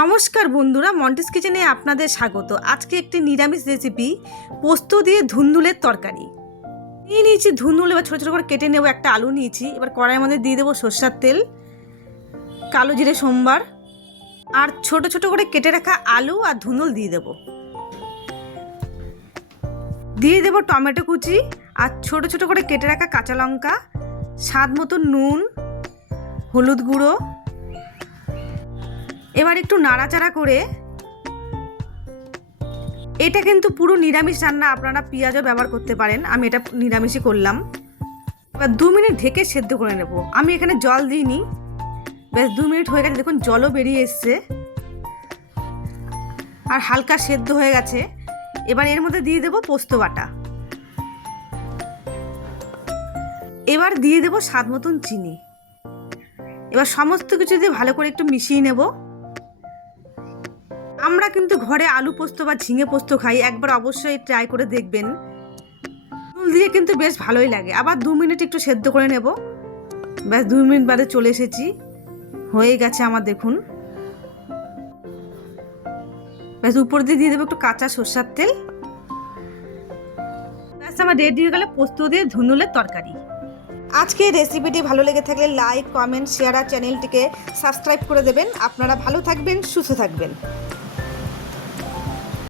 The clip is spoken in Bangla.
নমস্কার বন্ধুরা, মন্টিস কিচেনে আপনাদের স্বাগত। আজকে একটি নিরামিষ রেসিপি, পোস্ত দিয়ে ধুন্দুলের তরকারি নিয়েছি। ধুন্দুল এবার ছোটো ছোটো করে কেটে নেব। একটা আলু নিয়েছি। এবার কড়াইয়ের মধ্যে দিয়ে দেবো সরষের তেল, কালো জিরে সোমবার আর ছোট ছোট করে কেটে রাখা আলু আর ধুন্দুল দিয়ে দেবো টমেটো কুচি আর ছোট ছোট করে কেটে রাখা কাঁচা লঙ্কা, স্বাদ মতো নুন, হলুদ গুঁড়ো। এবার একটু নাড়াচাড়া করে, এটা কিন্তু পুরো নিরামিষ রান্না, আপনারা পেঁয়াজও ব্যবহার করতে পারেন, আমি এটা নিরামিষই করলাম। এবার 2 মিনিট ঢেকে সেদ্ধ করে নেব। আমি এখানে জল দিইনি। ব্যাস 2 মিনিট হয়ে গেছে, দেখুন জলও বেরিয়ে এসছে আর হালকা সেদ্ধ হয়ে গেছে। এবার এর মধ্যে দিয়ে দেবো পোস্ত বাটা। এবার দিয়ে দেবো স্বাদ মতন চিনি। এবার সমস্ত কিছু দিয়ে ভালো করে একটু মিশিয়ে নেব। আমরা কিন্তু ঘরে আলু পোস্ত বা ঝিঙে পোস্ত খাই, একবার অবশ্যই ট্রাই করে দেখবেন। ফুল দিয়ে কিন্তু বেশ ভালোই লাগে। আবার 2 মিনিট একটু সেদ্ধ করে নেব। ব্যাস 2 মিনিট বাদে চলে এসেছি, হয়ে গেছে আমার, দেখুন। ব্যাস উপর দিয়ে দেবো একটু কাঁচা সরষের তেল। ব্যাস আমার রেডি হয়ে গেল পোস্ত দিয়ে ধুন্দুলের তরকারি। আজকে রেসিপিটি ভালো লেগে থাকলে লাইক, কমেন্ট, শেয়ার আর চ্যানেলটিকে সাবস্ক্রাইব করে দেবেন। আপনারা ভালো থাকবেন, সুস্থ থাকবেন।